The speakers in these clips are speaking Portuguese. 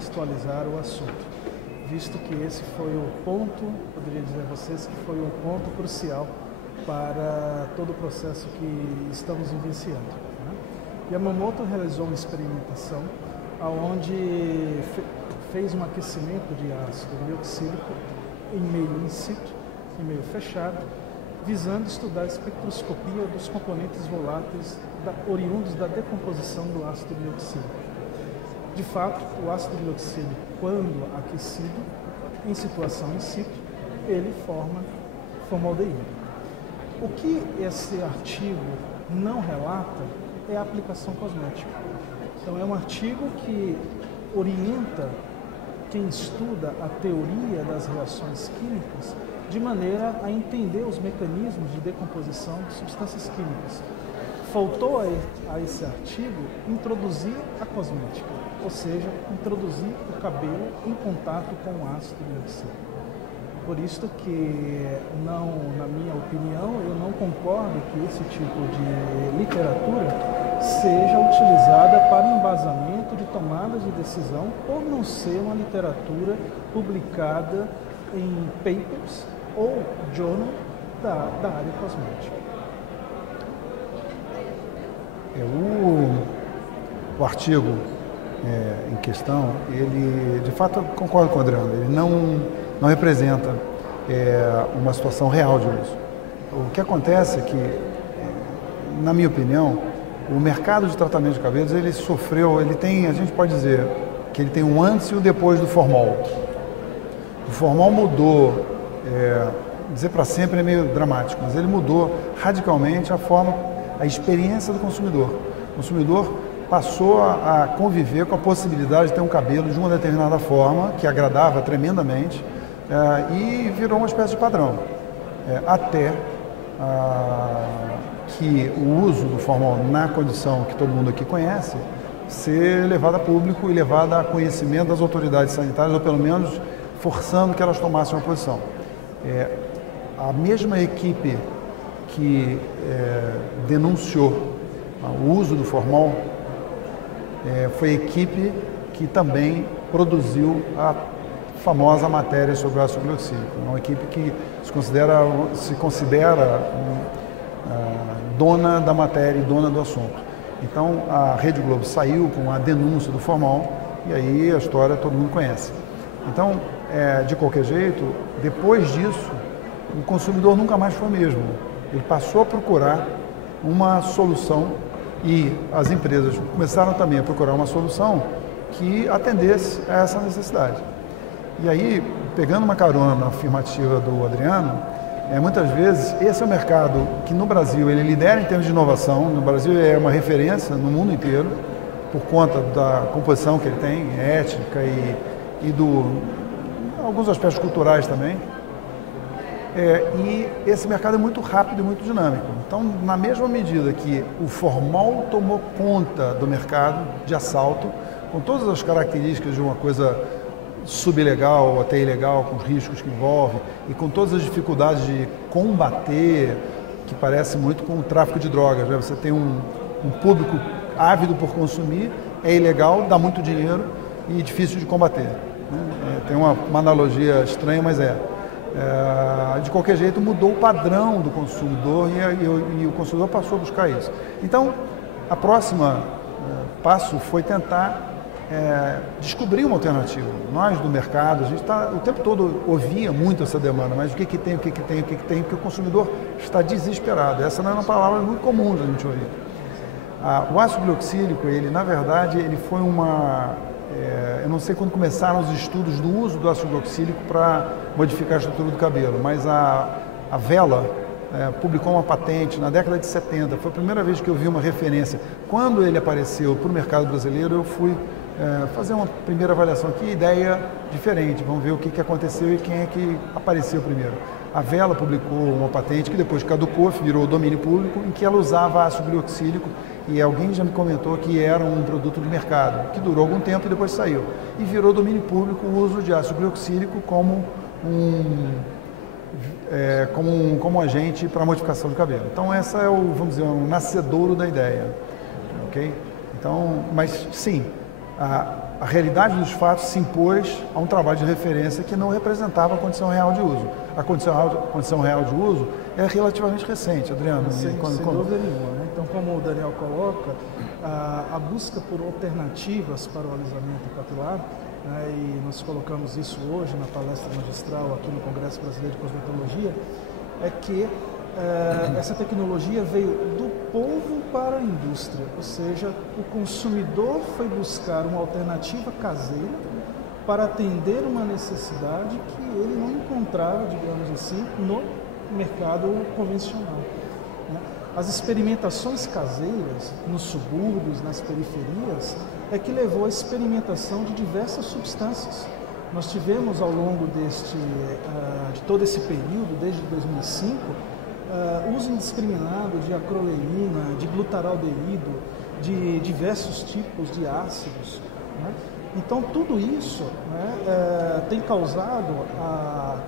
contextualizar o assunto, visto que esse foi o ponto, poderia dizer a vocês, que foi o ponto crucial para todo o processo que estamos vivenciando, né? Yamamoto realizou uma experimentação onde fez um aquecimento de ácido glioxílico em meio in situ, em meio fechado, visando estudar a espectroscopia dos componentes voláteis oriundos da decomposição do ácido glioxílico. De fato, o ácido glioxílico, quando aquecido, em situação in situ, ele forma formaldeído. O que esse artigo não relata é a aplicação cosmética. Então, é um artigo que orienta quem estuda a teoria das reações químicas de maneira a entender os mecanismos de decomposição de substâncias químicas. Faltou a esse artigo introduzir a cosmética, ou seja, introduzir o cabelo em contato com o ácido glioxílico. Por isso que, não, na minha opinião, eu não concordo que esse tipo de literatura seja utilizada para embasamento de tomadas de decisão, por não ser uma literatura publicada em papers ou journal da área cosmética. O artigo em questão, ele, de fato, eu concordo com o Adriano, ele não representa uma situação real de uso. O que acontece é que, na minha opinião, o mercado de tratamento de cabelos, ele sofreu, ele tem, a gente pode dizer, que ele tem um antes e um depois do formol. O formol mudou, dizer para sempre é meio dramático, mas ele mudou radicalmente a experiência do consumidor. O consumidor passou a conviver com a possibilidade de ter um cabelo de uma determinada forma, que agradava tremendamente, e virou uma espécie de padrão, até que o uso do formol na condição que todo mundo aqui conhece, ser levado a público e levado a conhecimento das autoridades sanitárias, ou pelo menos forçando que elas tomassem uma posição. A mesma equipe que denunciou o uso do formol foi a equipe que também produziu a famosa matéria sobre o ácido glioxílico. Uma equipe que se considera dona da matéria e dona do assunto. Então, a Rede Globo saiu com a denúncia do formol e aí a história todo mundo conhece. Então, de qualquer jeito, depois disso, o consumidor nunca mais foi o mesmo. Ele passou a procurar uma solução e as empresas começaram também a procurar uma solução que atendesse a essa necessidade. E aí, pegando uma carona na afirmativa do Adriano, muitas vezes esse é o mercado que no Brasil ele lidera em termos de inovação. No Brasil é uma referência no mundo inteiro por conta da composição que ele tem, étnica e alguns aspectos culturais também. E esse mercado é muito rápido e muito dinâmico. Então, na mesma medida que o formol tomou conta do mercado de assalto, com todas as características de uma coisa subilegal ou até ilegal, com os riscos que envolve, e com todas as dificuldades de combater, que parece muito com o tráfico de drogas, né? Você tem um público ávido por consumir, é ilegal, dá muito dinheiro e difícil de combater, né? Tem uma analogia estranha, mas de qualquer jeito mudou o padrão do consumidor e o consumidor passou a buscar isso. Então, a próxima passo foi tentar descobrir uma alternativa. Nós do mercado, a gente o tempo todo ouvia muito essa demanda, mas o que tem, porque o consumidor está desesperado. Essa não é uma palavra muito comum da gente ouvir. O ácido glioxílico, ele na verdade, ele foi eu não sei quando começaram os estudos do uso do ácido glioxílico para modificar a estrutura do cabelo, mas a Vela publicou uma patente na década de 70, foi a primeira vez que eu vi uma referência. Quando ele apareceu para o mercado brasileiro, eu fui fazer uma primeira avaliação aqui, ideia diferente, vamos ver o que aconteceu e quem é que apareceu primeiro. A Vela publicou uma patente que depois caducou, virou domínio público, em que ela usava ácido glioxílico, e alguém já me comentou que era um produto de mercado, que durou algum tempo e depois saiu. E virou domínio público o uso de ácido glioxílico como um agente para modificação do cabelo. Então essa é vamos dizer, um nascedouro da ideia, ok? Então, mas sim, a realidade dos fatos se impôs a um trabalho de referência que não representava a condição real de uso. A condição real de uso é relativamente recente, Adriano. Sem dúvida nenhuma, né? Então, como o Daniel coloca, a busca por alternativas para o alisamento capilar, né, e nós colocamos isso hoje na palestra magistral aqui no Congresso Brasileiro de Cosmetologia, é que essa tecnologia veio do povo para a indústria, ou seja, o consumidor foi buscar uma alternativa caseira para atender uma necessidade que ele não encontrava, digamos assim, no mercado convencional. As experimentações caseiras nos subúrbios, nas periferias, é que levou à experimentação de diversas substâncias. Nós tivemos ao longo de todo esse período, desde 2005, uso indiscriminado de acroleína, de glutaraldeído, de diversos tipos de ácidos, né? Então, tudo isso, né, tem causado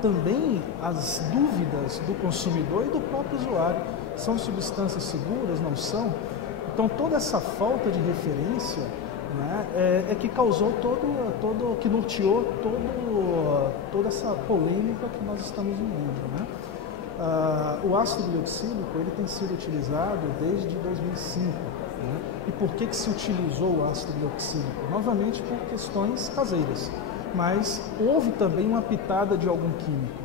também as dúvidas do consumidor e do próprio usuário. São substâncias seguras? Não são? Então, toda essa falta de referência, né, é que causou que norteou toda essa polêmica que nós estamos vivendo, né? O ácido glioxílico ele tem sido utilizado desde 2005. Né? E por que se utilizou o ácido glioxílico? Novamente por questões caseiras, mas houve também uma pitada de algum químico,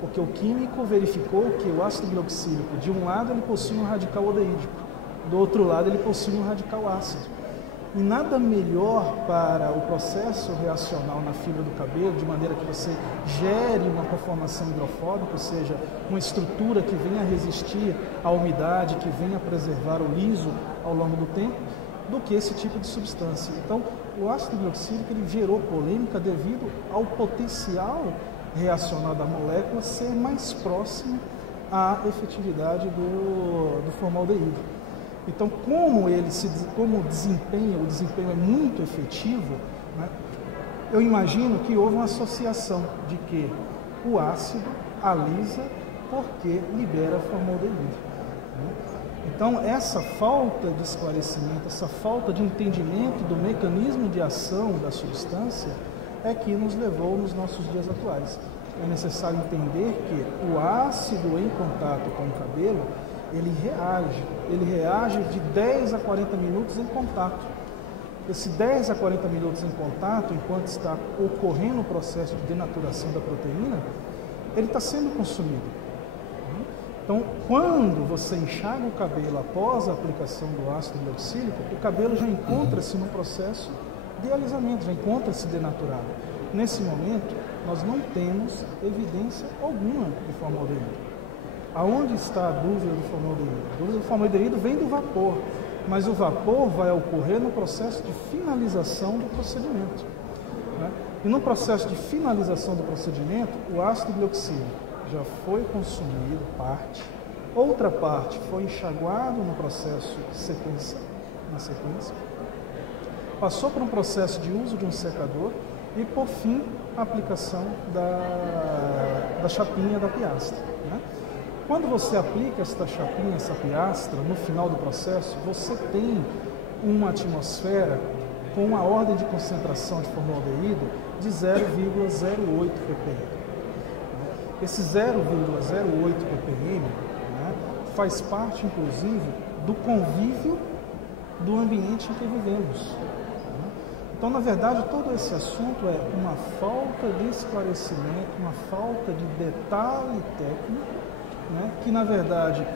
porque o químico verificou que o ácido glioxílico, de um lado ele possui um radical aldeídico, do outro lado ele possui um radical ácido. E nada melhor para o processo reacional na fibra do cabelo, de maneira que você gere uma conformação hidrofóbica, ou seja, uma estrutura que venha a resistir à umidade, que venha a preservar o liso ao longo do tempo, do que esse tipo de substância. Então, o ácido glioxílico ele gerou polêmica devido ao potencial reacional da molécula ser mais próximo à efetividade do formaldeído. Então, como o desempenho é muito efetivo, né, eu imagino que houve uma associação de que o ácido alisa porque libera formaldeído. Né? Então, essa falta de esclarecimento, essa falta de entendimento do mecanismo de ação da substância é que nos levou nos nossos dias atuais. É necessário entender que o ácido em contato com o cabelo ele reage de 10 a 40 minutos em contato. Esse 10 a 40 minutos em contato, enquanto está ocorrendo o processo de denaturação da proteína, ele está sendo consumido. Então, quando você enxaga o cabelo após a aplicação do ácido glioxílico, o cabelo já encontra-se no processo de alisamento, já encontra-se denaturado. Nesse momento, nós não temos evidência alguma de formaldeído. Aonde está a dúvida do formaldeído? A dúvida do formaldeído vem do vapor, mas o vapor vai ocorrer no processo de finalização do procedimento. Né? E no processo de finalização do procedimento, o ácido glioxílico já foi consumido, outra parte foi enxaguado no processo na sequência, passou por um processo de uso de um secador e, por fim, a aplicação da chapinha da piastra. Né? Quando você aplica esta chapinha, essa piastra, no final do processo, você tem uma atmosfera com uma ordem de concentração de formaldeído de 0,08 ppm. Esse 0,08 ppm, né, faz parte, inclusive, do convívio do ambiente em que vivemos. Então, na verdade, todo esse assunto é uma falta de esclarecimento, uma falta de detalhe técnico, né, que na verdade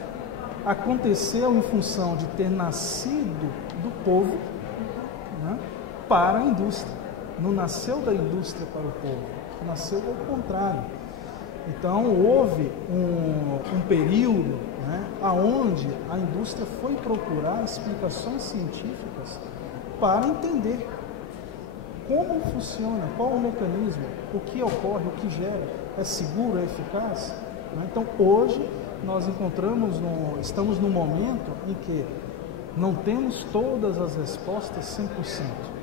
aconteceu em função de ter nascido do povo, né, para a indústria. Não nasceu da indústria para o povo, nasceu ao contrário. Então houve um período, né, onde a indústria foi procurar explicações científicas para entender como funciona, qual o mecanismo, o que ocorre, o que gera, é seguro, é eficaz? Então, hoje, nós estamos num momento em que não temos todas as respostas 100%.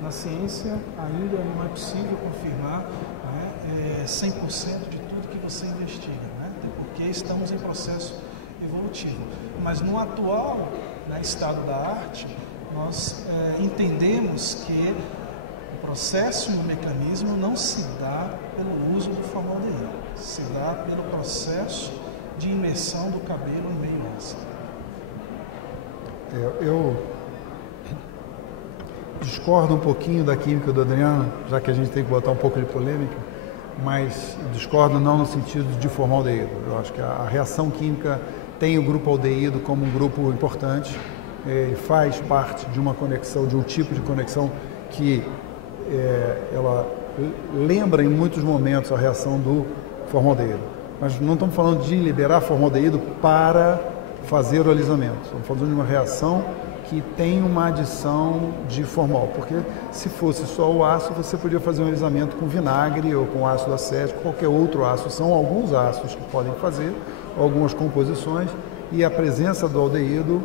Na ciência, ainda não é possível confirmar, né, 100% de tudo que você investiga, né, até porque estamos em processo evolutivo. Mas no atual, né, estado da arte, nós entendemos que o processo e o mecanismo não se dá pelo uso do formaldeído, se dá pelo processo de imersão do cabelo em meio ácido. Eu discordo um pouquinho da química do Adriano, já que a gente tem que botar um pouco de polêmica, mas discordo não no sentido de formaldeído. Eu acho que a reação química tem o grupo aldeído como um grupo importante, faz parte de uma conexão, de um tipo de conexão que ela lembra em muitos momentos a reação do formaldeído. Mas não estamos falando de liberar formaldeído para fazer o alisamento, estamos falando de uma reação que tem uma adição de formol, porque se fosse só o ácido, você podia fazer um alisamento com vinagre ou com ácido acético, qualquer outro ácido. São alguns ácidos que podem fazer, algumas composições, e a presença do aldeído,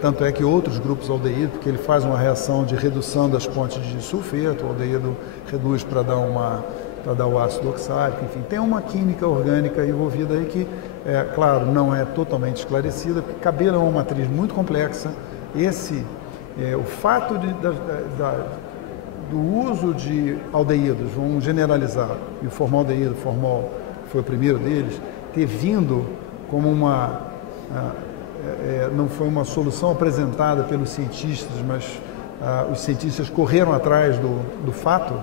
tanto é que outros grupos aldeído, porque ele faz uma reação de redução das pontes de sulfeto, o aldeído reduz para dar o ácido oxálico, enfim, tem uma química orgânica envolvida aí que, claro, não é totalmente esclarecida, porque cabelo é uma matriz muito complexa. O fato do uso de aldeídos, vamos generalizar, e o formaldeído, formol foi o primeiro deles, ter vindo como não foi uma solução apresentada pelos cientistas, mas os cientistas correram atrás do fato,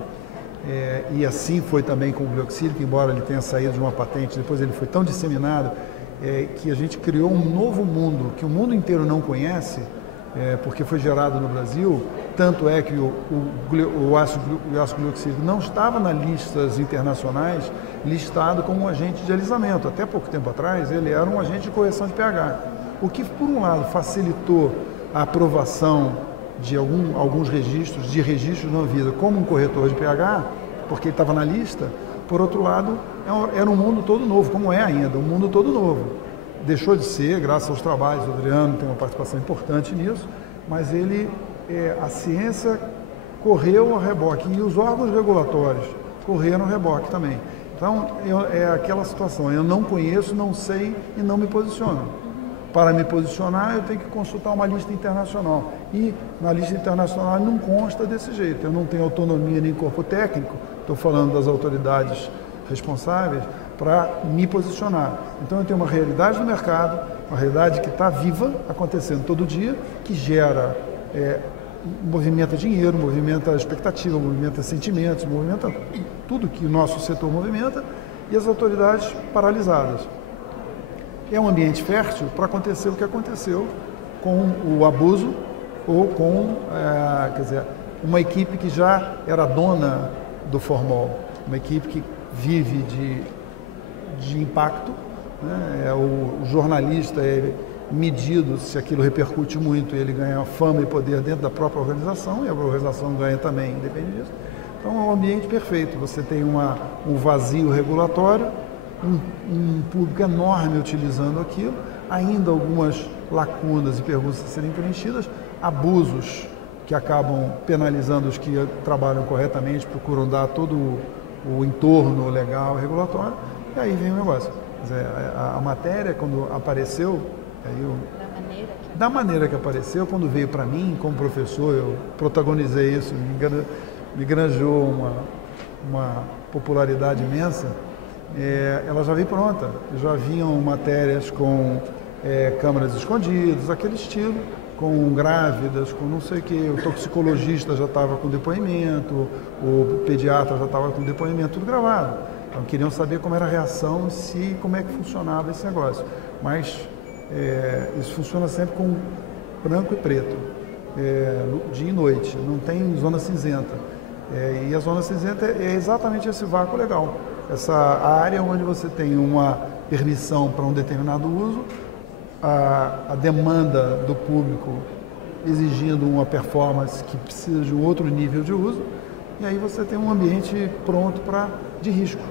e assim foi também com o glioxílico, embora ele tenha saído de uma patente, depois ele foi tão disseminado, que a gente criou um novo mundo, que o mundo inteiro não conhece, porque foi gerado no Brasil, tanto é que o ácido glioxílico não estava nas listas internacionais listado como um agente de alisamento. Até pouco tempo atrás, ele era um agente de correção de pH. O que, por um lado, facilitou a aprovação de alguns registros na Anvisa como um corretor de pH, porque ele estava na lista. Por outro lado, era um mundo todo novo, como é ainda, um mundo todo novo. Deixou de ser, graças aos trabalhos, o Adriano tem uma participação importante nisso, mas a ciência correu a reboque e os órgãos regulatórios correram a reboque também. Então, é aquela situação, eu não conheço, não sei e não me posiciono. Para me posicionar, eu tenho que consultar uma lista internacional. E na lista internacional não consta desse jeito. Eu não tenho autonomia nem corpo técnico, estou falando das autoridades responsáveis, para me posicionar. Então eu tenho uma realidade no mercado, uma realidade que está viva, acontecendo todo dia, que gera, movimenta dinheiro, movimenta expectativa, movimenta sentimentos, movimenta tudo que o nosso setor movimenta, e as autoridades paralisadas. É um ambiente fértil para acontecer o que aconteceu com o abuso ou com, uma equipe que já era dona do formol, uma equipe que vive de impacto, né? O jornalista é medido, se aquilo repercute muito, ele ganha fama e poder dentro da própria organização, e a organização ganha também, independe disso. Então é um ambiente perfeito, você tem um vazio regulatório, um público enorme utilizando aquilo, ainda algumas lacunas e perguntas a serem preenchidas, abusos que acabam penalizando os que trabalham corretamente, procuram dar todo o entorno legal e regulatório, e aí vem o negócio. Quer dizer, a matéria, quando apareceu, da maneira que apareceu, quando veio para mim, como professor, eu protagonizei isso, me granjou uma popularidade imensa, ela já veio pronta. Já vinham matérias com câmeras escondidas, aquele estilo, com grávidas, com não sei o que, o toxicologista já estava com depoimento, o pediatra já estava com depoimento, tudo gravado. Então queriam saber como era a reação e como é que funcionava esse negócio. Mas isso funciona sempre com branco e preto, dia e noite, não tem zona cinzenta. E a zona cinzenta é exatamente esse vácuo legal, essa área onde você tem uma permissão para um determinado uso, a demanda do público exigindo uma performance que precisa de um outro nível de uso, e aí você tem um ambiente pronto de risco.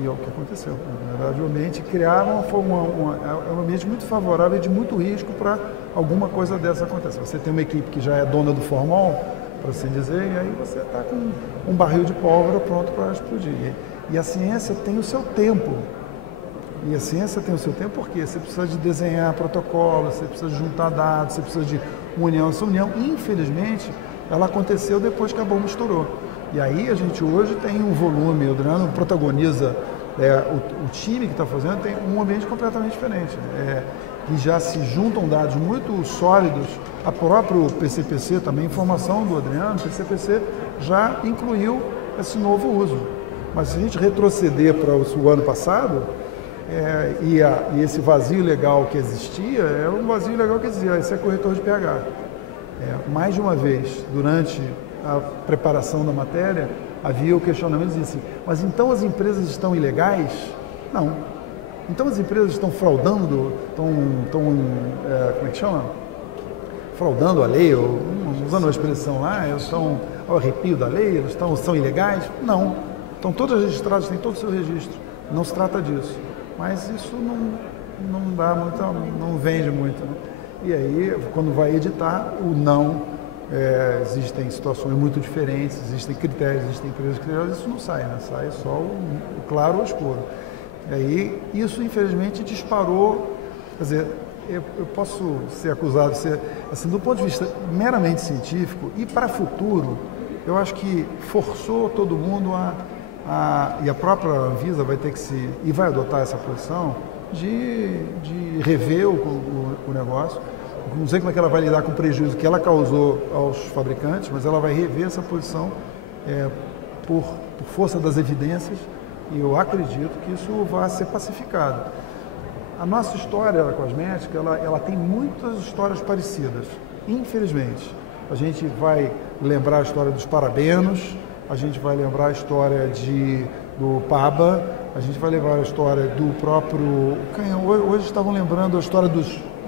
E é o que aconteceu. Na verdade, o ambiente criava um ambiente muito favorável e de muito risco para alguma coisa dessa acontecer. Você tem uma equipe que já é dona do formol, para assim dizer, e aí você está com um barril de pólvora pronto para explodir. E a ciência tem o seu tempo. E a ciência tem o seu tempo porque você precisa de desenhar protocolos, você precisa de juntar dados, você precisa de união. Essa união, infelizmente, ela aconteceu depois que a bomba estourou. E aí a gente hoje tem um volume, o Adriano protagoniza, o time que está fazendo tem um ambiente completamente diferente. E já se juntam dados muito sólidos, a próprio PCPC também, informação do Adriano, o PCPC já incluiu esse novo uso. Mas se a gente retroceder para o ano passado, e esse vazio legal que existia, era um vazio legal que dizia, esse é corretor de pH. Mais de uma vez, durante a preparação da matéria, havia o questionamento, dizia assim, mas então as empresas estão ilegais? Não. Então as empresas estão fraudando, como é que chama? Fraudando a lei, ou usando a expressão lá, elas estão ao arrepio da lei, elas são ilegais? Não. Estão todas registradas, têm todo o seu registro. Não se trata disso. Mas isso não dá muito, não vende muito. Né? E aí, quando vai editar, o não, existem situações muito diferentes, existem critérios, existem empresas criteriosas, isso não sai, né? Sai só o claro ou o escuro. E aí, isso infelizmente disparou, quer dizer, eu posso ser acusado de ser, assim, do ponto de vista meramente científico e para futuro, eu acho que forçou todo mundo e a própria Anvisa vai ter que e vai adotar essa posição de rever o negócio. Não sei como é que ela vai lidar com o prejuízo que ela causou aos fabricantes, mas ela vai rever essa posição por força das evidências, e eu acredito que isso vai ser pacificado. A nossa história da cosmética, ela tem muitas histórias parecidas, infelizmente. A gente vai lembrar a história dos parabenos, a gente vai lembrar a história do PABA, a gente vai lembrar a história do próprio... Hoje estavam lembrando a história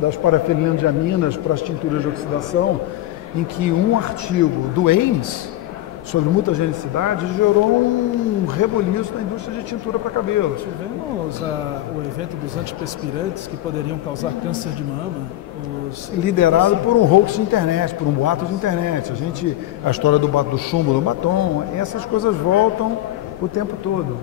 das parafenildiaminas para as tinturas de oxidação, em que um artigo do Ames sobre mutagenicidade gerou um reboliço na indústria de tintura para cabelo. Tivemos o evento dos antiperspirantes que poderiam causar câncer de mama. Liderado por um hoax de internet, por um boato de internet. A história do chumbo no batom, essas coisas voltam o tempo todo.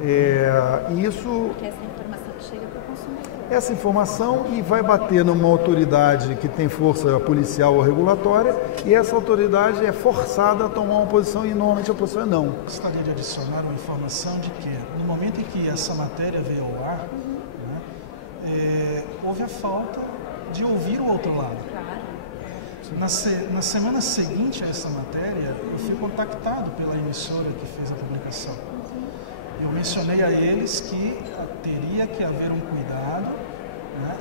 E isso... Porque essa informação que chega para o consumidor. Essa informação e vai bater numa autoridade que tem força policial ou regulatória, e essa autoridade é forçada a tomar uma posição, e normalmente a posição é não. Gostaria de adicionar uma informação de que, no momento em que essa matéria veio ao ar, houve a falta de ouvir o outro lado. Na semana seguinte a essa matéria, eu fui contactado pela emissora que fez a publicação. Eu mencionei a eles que teria que haver um cuidado, né,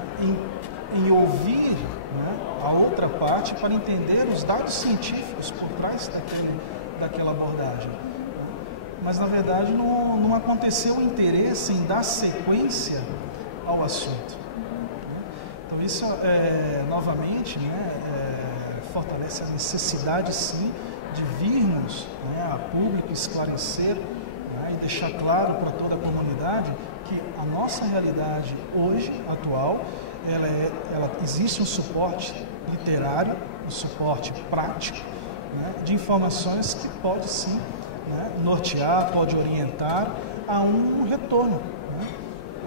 em ouvir, né, a outra parte para entender os dados científicos por trás daquela abordagem. Mas, na verdade, não aconteceu o interesse em dar sequência ao assunto. Então, isso, novamente, né, fortalece a necessidade, sim, de virmos, né, a público esclarecer, né, e deixar claro para toda a comunidade que a nossa realidade hoje, atual, existe um suporte literário, um suporte prático, né, de informações que pode, sim, né, nortear, pode orientar a um retorno, né,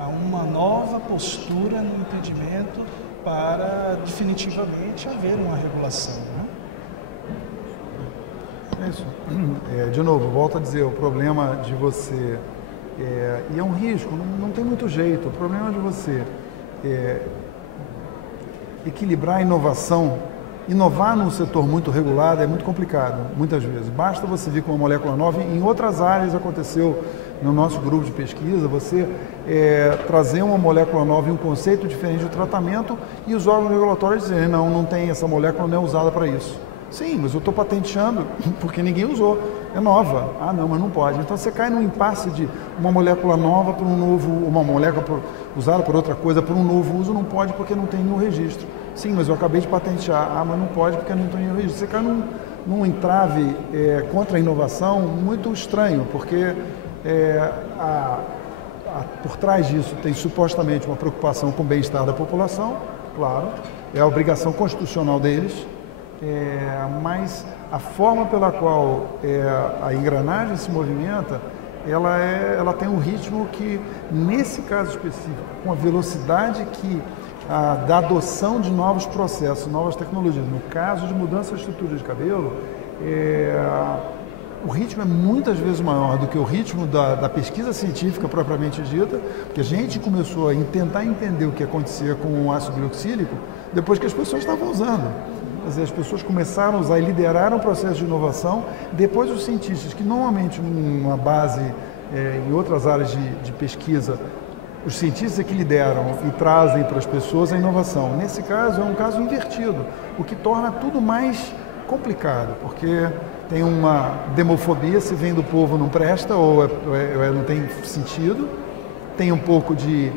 a uma nova postura no entendimento para definitivamente haver uma regulação. Né? É isso. De novo, volto a dizer, o problema de você, e é um risco, não tem muito jeito, o problema de você equilibrar a inovação. Inovar num setor muito regulado é muito complicado, muitas vezes. Basta você vir com uma molécula nova, em outras áreas aconteceu no nosso grupo de pesquisa, você trazer uma molécula nova e um conceito diferente de tratamento e os órgãos regulatórios dizerem, não tem, essa molécula não é usada para isso. Sim, mas eu estou patenteando porque ninguém usou, é nova. Ah, não, mas não pode. Então você cai num impasse de uma molécula nova para um novo, uma molécula usada por outra coisa para um novo uso, não pode porque não tem nenhum registro. Sim, mas eu acabei de patentear. Ah, mas não pode porque não tem nenhum registro. Você cai num entrave contra a inovação muito estranho, porque por trás disso tem supostamente uma preocupação com o bem-estar da população, claro, é a obrigação constitucional deles, mas a forma pela qual a engrenagem se movimenta, ela tem um ritmo que, nesse caso específico, com a velocidade da adoção de novos processos, novas tecnologias, no caso de mudança de estrutura de cabelo, o ritmo é muitas vezes maior do que o ritmo da pesquisa científica propriamente dita, porque a gente começou a tentar entender o que acontecia com o ácido glioxílico depois que as pessoas estavam usando. Quer dizer, as pessoas começaram a usar e lideraram o processo de inovação, depois os cientistas, que normalmente numa base em outras áreas de pesquisa, os cientistas é que lideram e trazem para as pessoas a inovação. Nesse caso, é um caso invertido, o que torna tudo mais complicado, porque tem uma demofobia, se vem do povo não presta ou não tem sentido, tem um pouco de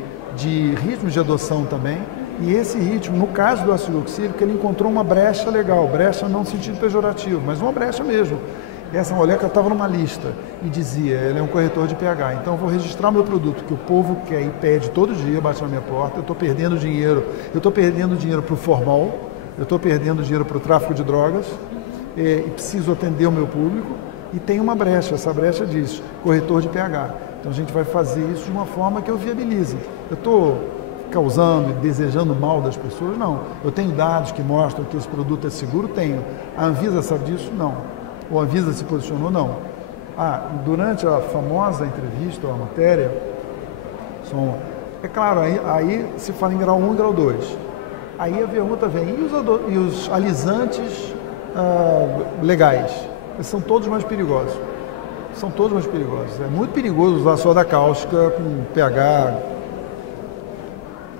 ritmo de adoção também, e esse ritmo, no caso do ácido glioxílico, ele encontrou uma brecha legal, brecha não no sentido pejorativo, mas uma brecha mesmo. Essa molécula estava numa lista e dizia, ele é um corretor de pH, então eu vou registrar o meu produto, que o povo quer e pede todo dia, bate na minha porta, eu estou perdendo dinheiro para o formol, eu estou perdendo dinheiro para o tráfico de drogas, e preciso atender o meu público, e tem uma brecha, essa brecha diz, corretor de pH. Então a gente vai fazer isso de uma forma que eu viabilize. Eu estou causando e desejando mal das pessoas? Não. Eu tenho dados que mostram que esse produto é seguro? Tenho. A Anvisa sabe disso? Não. Ou a Anvisa se posicionou? Não. Durante a famosa entrevista, ou a matéria, é claro, aí se fala em grau 1 e grau 2. Aí a pergunta vem, e os alisantes legais? Eles são todos mais perigosos. São todos mais perigosos. É muito perigoso usar soda cáustica com pH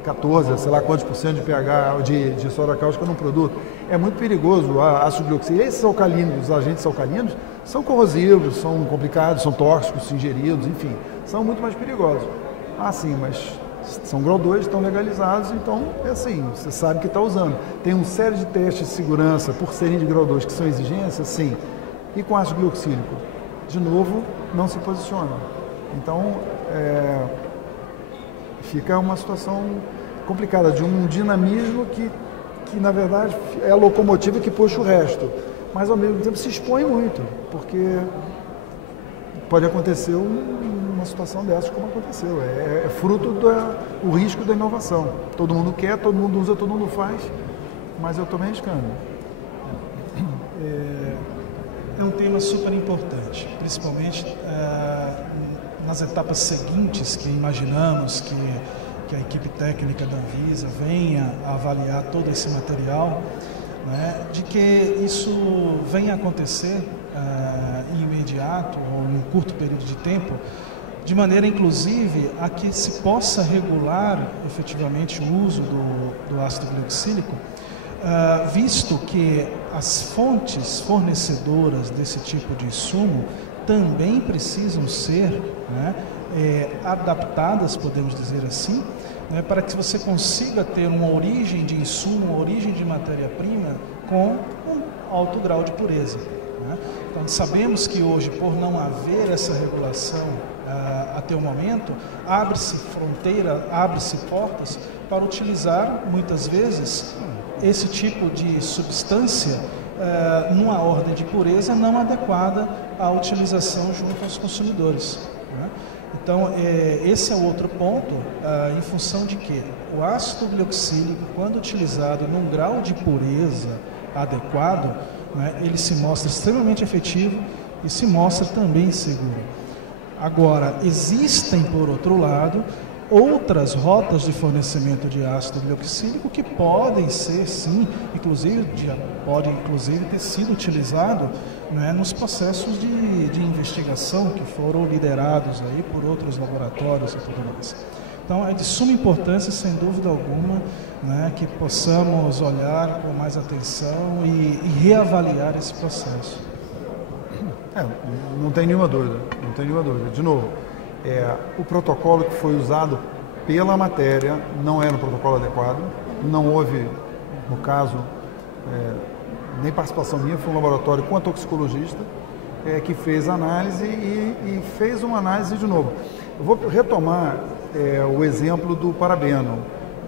14, sei lá quantos por cento de pH de soda cáustica num produto. É muito perigoso o ácido glioxílico. Esses alcalinos, os agentes alcalinos, são corrosivos, são complicados, são tóxicos, se ingeridos, enfim, são muito mais perigosos. Sim, mas são grau 2, estão legalizados, então é assim, você sabe que está usando. Tem uma série de testes de segurança por serem de grau 2 que são exigências, sim. E com ácido glioxílico, de novo, não se posiciona. Então, fica uma situação complicada, de um dinamismo que na verdade é a locomotiva que puxa o resto, mas ao mesmo tempo se expõe muito, porque pode acontecer uma situação dessas como aconteceu, é fruto do risco da inovação. Todo mundo quer, todo mundo usa, todo mundo faz, mas eu estou me arriscando. É um tema super importante, principalmente nas etapas seguintes que imaginamos que a equipe técnica da Anvisa venha a avaliar todo esse material, né, de que isso venha a acontecer em imediato ou em um curto período de tempo, de maneira inclusive a que se possa regular efetivamente o uso do ácido glioxílico, visto que as fontes fornecedoras desse tipo de insumo também precisam ser, né, adaptadas, podemos dizer assim, né, para que você consiga ter uma origem de insumo, uma origem de matéria-prima com um alto grau de pureza. Né? Então, sabemos que hoje, por não haver essa regulação até o momento, abre-se fronteira, abre-se portas para utilizar, muitas vezes, esse tipo de substância numa ordem de pureza não adequada à utilização junto aos consumidores. Né? Então, esse é o outro ponto, em função de que o ácido glioxílico, quando utilizado num grau de pureza adequado, né, ele se mostra extremamente efetivo e se mostra também seguro. Agora, existem, por outro lado, outras rotas de fornecimento de ácido glioxílico que podem ser, sim, pode inclusive ter sido utilizado, né, nos processos de investigação que foram liderados aí por outros laboratórios e tudo mais. Então, é de suma importância, sem dúvida alguma, né, que possamos olhar com mais atenção e reavaliar esse processo. Não tem nenhuma dúvida, não tem nenhuma dúvida. De novo, o protocolo que foi usado pela matéria não era um protocolo adequado, não houve, no caso, nem participação minha, foi um laboratório com a toxicologista que fez a análise e fez uma análise de novo. Eu vou retomar o exemplo do parabeno.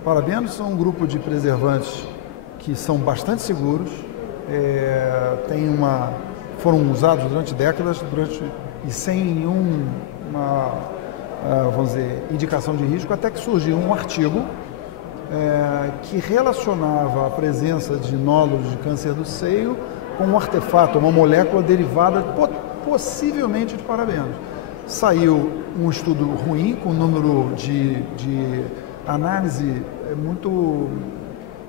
Parabenos são um grupo de preservantes que são bastante seguros, foram usados durante décadas e sem nenhuma vamos dizer, indicação de risco, até que surgiu um artigo que relacionava a presença de nódulos de câncer do seio com um artefato, uma molécula derivada possivelmente de parabenos. Saiu um estudo ruim, com um número de análise muito,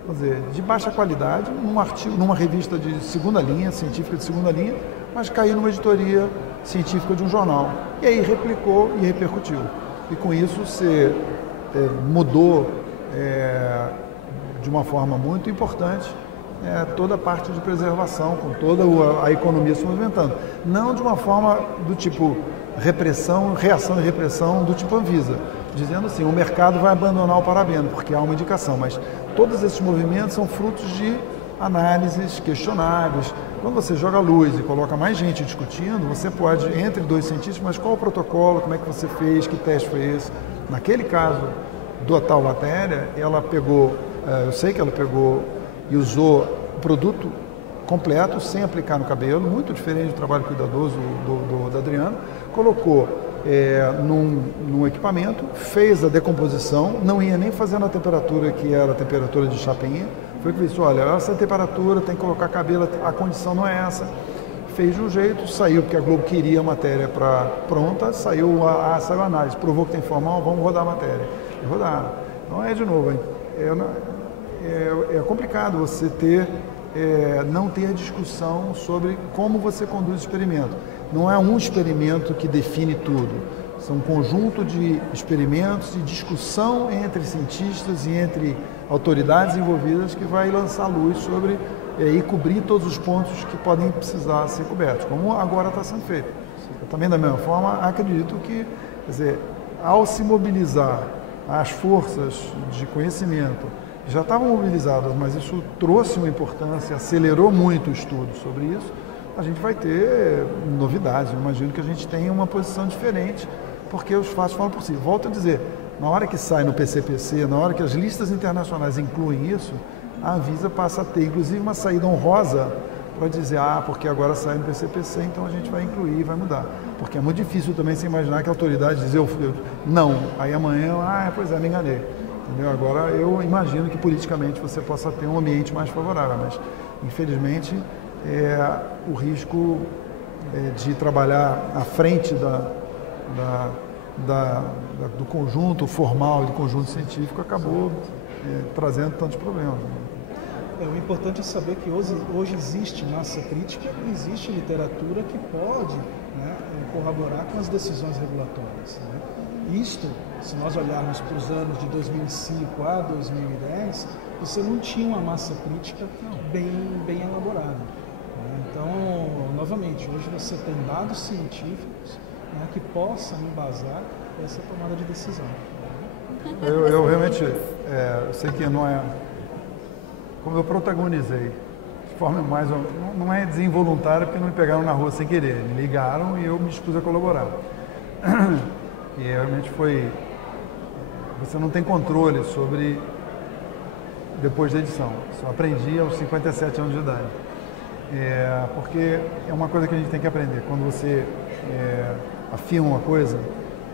vamos dizer, de baixa qualidade, num artigo, numa revista de segunda linha, científica de segunda linha, mas caiu numa editoria científica de um jornal. E aí replicou e repercutiu. E com isso você mudou de uma forma muito importante toda a parte de preservação, com toda a economia se movimentando. Não de uma forma do tipo repressão, reação e repressão do tipo Anvisa, dizendo assim, o mercado vai abandonar o parabeno, porque há uma indicação, mas todos esses movimentos são frutos de análises, questionários. Quando você joga luz e coloca mais gente discutindo, você pode, entre dois cientistas, mas qual o protocolo, como é que você fez, que teste foi esse? Naquele caso da tal matéria, ela pegou, eu sei que ela pegou e usou o produto completo, sem aplicar no cabelo, muito diferente do trabalho cuidadoso do Adriano, colocou num equipamento, fez a decomposição, não ia nem fazendo a temperatura que era a temperatura de chapinha, foi que disse, olha, essa temperatura, tem que colocar cabelo, a condição não é essa. Fez de um jeito, saiu, porque a Globo queria a matéria pronta, saiu a análise, provou que tem formal, vamos rodar a matéria. E rodaram. Então de novo, é complicado você não ter discussão sobre como você conduz o experimento. Não é um experimento que define tudo. São um conjunto de experimentos e discussão entre cientistas e entre autoridades envolvidas que vai lançar luz sobre e cobrir todos os pontos que podem precisar ser cobertos, como agora está sendo feito. Eu também, da mesma forma, acredito que, quer dizer, ao se mobilizar as forças de conhecimento já estavam mobilizadas, mas isso trouxe uma importância, acelerou muito o estudo sobre isso, a gente vai ter novidades. Eu imagino que a gente tenha uma posição diferente, porque os fatos falam por si. Volto a dizer, na hora que sai no PCPC, na hora que as listas internacionais incluem isso, a Anvisa passa a ter, inclusive, uma saída honrosa para dizer, porque agora sai no PCPC, então a gente vai incluir, vai mudar. Porque é muito difícil também se imaginar que a autoridade diz, não, aí amanhã, pois me enganei. Entendeu? Agora, eu imagino que politicamente você possa ter um ambiente mais favorável, mas, infelizmente, o risco de trabalhar à frente do conjunto formal e do conjunto científico acabou trazendo tantos problemas. O importante é saber que hoje existe massa crítica e existe literatura que pode corroborar com as decisões regulatórias. Isto, se nós olharmos para os anos de 2005 a 2010, você não tinha uma massa crítica bem elaborada. Então, novamente, hoje você tem dados científicos que possam embasar essa tomada de decisão. Eu realmente, eu sei que não é... Como eu protagonizei, de forma mais... Não é desinvoluntária, porque não me pegaram na rua sem querer. Me ligaram e eu me dispus a colaborar. E realmente foi... Você não tem controle sobre... Depois da edição. Só aprendi aos 57 anos de idade. Porque é uma coisa que a gente tem que aprender. Quando você afirma uma coisa,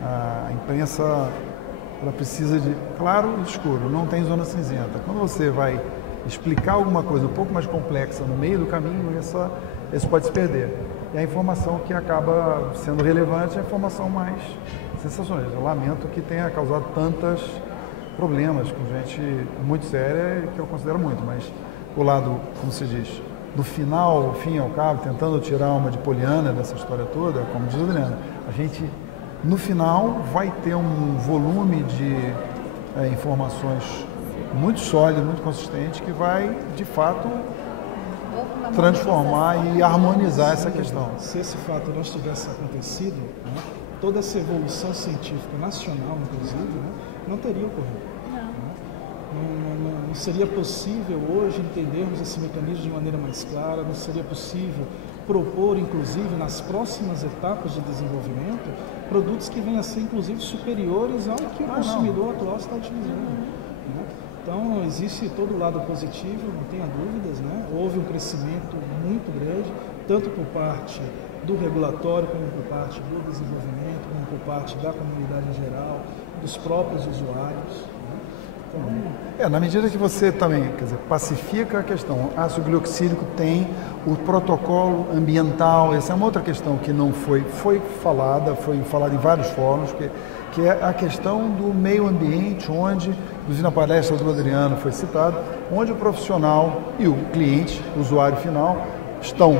a imprensa ela precisa de claro e escuro, não tem zona cinzenta. Quando você vai explicar alguma coisa um pouco mais complexa no meio do caminho, isso pode se perder. E a informação que acaba sendo relevante é a informação mais sensacional. Eu lamento que tenha causado tantos problemas com gente muito séria, que eu considero muito, mas o lado, como se diz, do final, ao fim e ao cabo, tentando tirar uma de poliana dessa história toda, como diz a Adriana, a gente, no final, vai ter um volume de informações muito sólido, muito consistente, que vai, de fato, transformar e harmonizar essa questão. Se esse fato não tivesse acontecido, toda essa evolução científica nacional, inclusive, não teria ocorrido. Não seria possível hoje entendermos esse mecanismo de maneira mais clara, não seria possível propor, inclusive, nas próximas etapas de desenvolvimento, produtos que venham a ser, inclusive, superiores ao que o consumidor atual está utilizando. Então, existe todo o lado positivo, não tenha dúvidas, Houve um crescimento muito grande, tanto por parte do regulatório, como por parte do desenvolvimento, como por parte da comunidade em geral, dos próprios usuários. Então, na medida que você também, quer dizer, pacifica a questão, ácido glioxílico tem o protocolo ambiental, essa é uma outra questão que não foi falada em vários fóruns, que é a questão do meio ambiente, onde, inclusive na palestra do Adriano foi citado, onde o profissional e o cliente, o usuário final, estão,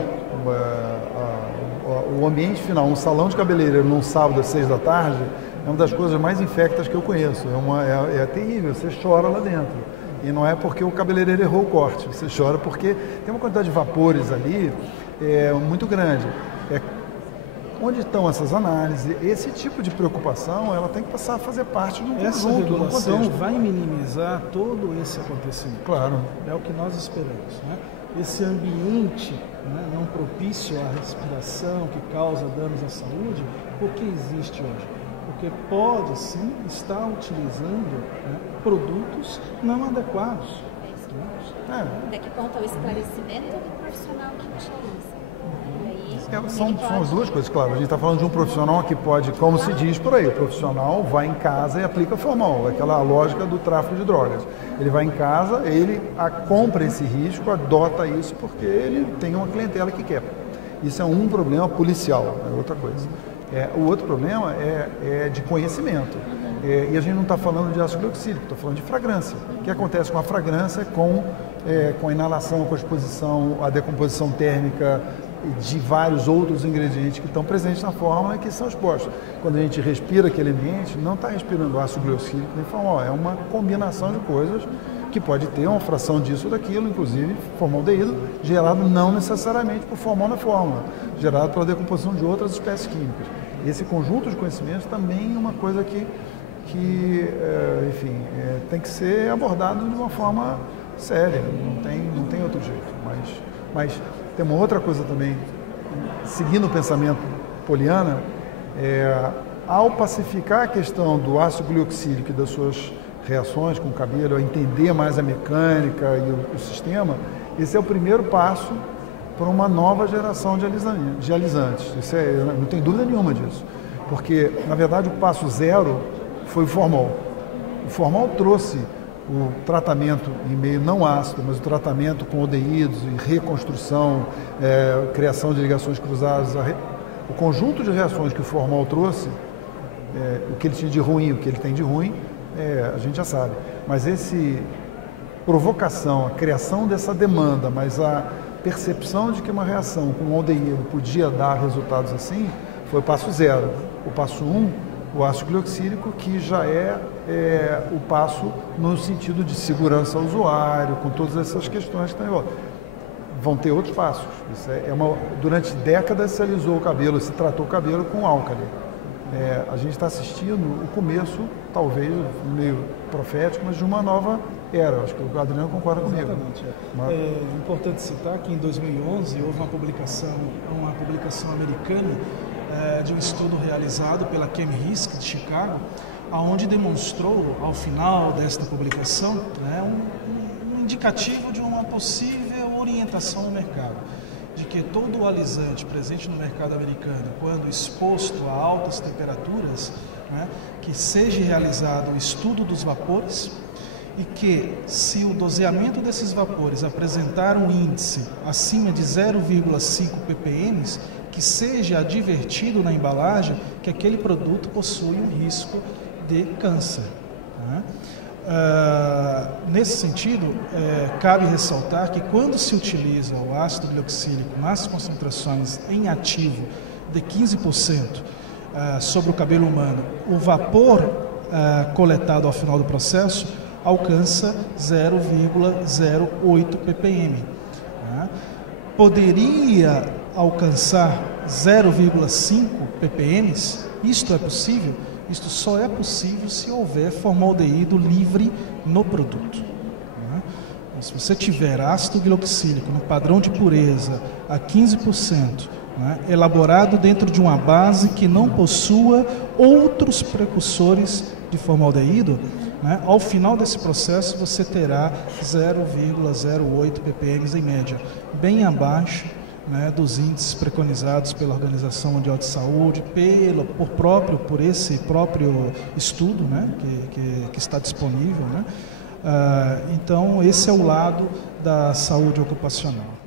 o ambiente final, um salão de cabeleireiro num sábado às 6 da tarde, é uma das coisas mais infectas que eu conheço, é terrível, você chora lá dentro. E não é porque o cabeleireiro errou o corte, você chora porque tem uma quantidade de vapores ali muito grande. Onde estão essas análises? Esse tipo de preocupação, ela tem que passar a fazer parte de um conjunto, essa regulação vai minimizar todo esse acontecimento. Claro. É o que nós esperamos, né? Esse ambiente, né, não propício à respiração, que causa danos à saúde, por que existe hoje? Porque pode sim estar utilizando, né, produtos não adequados. Até que ponto é o esclarecimento do profissional que utiliza. São as duas coisas, claro. A gente está falando de um profissional que pode, como se diz por aí, o profissional vai em casa e aplica formal, aquela lógica do tráfico de drogas. Ele vai em casa, ele compra esse risco, adota isso porque ele tem uma clientela que quer. Isso é um problema policial, é outra coisa. O outro problema é de conhecimento. E a gente não está falando de ácido glioxílico, está falando de fragrância. O que acontece com a fragrância, com a inalação, com a exposição, a decomposição térmica de vários outros ingredientes que estão presentes na fórmula e que são expostos. Quando a gente respira aquele ambiente, não está respirando ácido glioxílico nem formol, é uma combinação de coisas que pode ter uma fração disso ou daquilo, inclusive formaldeído, gerado não necessariamente por formol na fórmula, gerado pela decomposição de outras espécies químicas. Esse conjunto de conhecimentos também é uma coisa que tem que ser abordado de uma forma séria, não tem outro jeito. Mas tem uma outra coisa também, seguindo o pensamento poliana, ao pacificar a questão do ácido glioxílico e das suas reações com o cabelo, a entender mais a mecânica e o sistema, esse é o primeiro passo para uma nova geração de alisantes. Não tem dúvida nenhuma disso. Porque, na verdade, o passo zero foi o formol. O formol trouxe o tratamento em meio não ácido, mas o tratamento com aldeídos e reconstrução, criação de ligações cruzadas. O conjunto de reações que o formol trouxe, o que ele tinha de ruim, o que ele tem de ruim, a gente já sabe. Mas essa provocação, a criação dessa demanda, mas a percepção de que uma reação com um aldeído podia dar resultados assim, foi o passo zero. O passo 1, o ácido glioxílico, que já é o passo no sentido de segurança ao usuário, com todas essas questões que estão envolvidas. Vão ter outros passos. Isso durante décadas se alisou o cabelo, se tratou o cabelo com álcali. A gente está assistindo o começo, talvez meio profético, mas de uma nova era. Acho que o Adriano concorda comigo. Exatamente. É importante citar que em 2011 houve uma publicação americana de um estudo realizado pela ChemRisk de Chicago, onde demonstrou, ao final desta publicação, um indicativo de uma possível orientação no mercado, de que todo o alisante presente no mercado americano, quando exposto a altas temperaturas, que seja realizado o estudo dos vapores e que, se o doseamento desses vapores apresentar um índice acima de 0,5 ppm, que seja advertido na embalagem que aquele produto possui um risco de câncer. Nesse sentido, cabe ressaltar que quando se utiliza o ácido glioxílico nas concentrações em ativo de 15% sobre o cabelo humano, o vapor coletado ao final do processo alcança 0,08 ppm. Poderia alcançar 0,5 ppm? Isto é possível? Isto só é possível se houver formaldeído livre no produto. Se você tiver ácido glioxílico no padrão de pureza a 15%, elaborado dentro de uma base que não possua outros precursores de formaldeído, ao final desse processo você terá 0,08 ppm em média, bem abaixo dos índices preconizados pela Organização Mundial de Saúde, por esse próprio estudo que está disponível. Então, esse é o lado da saúde ocupacional.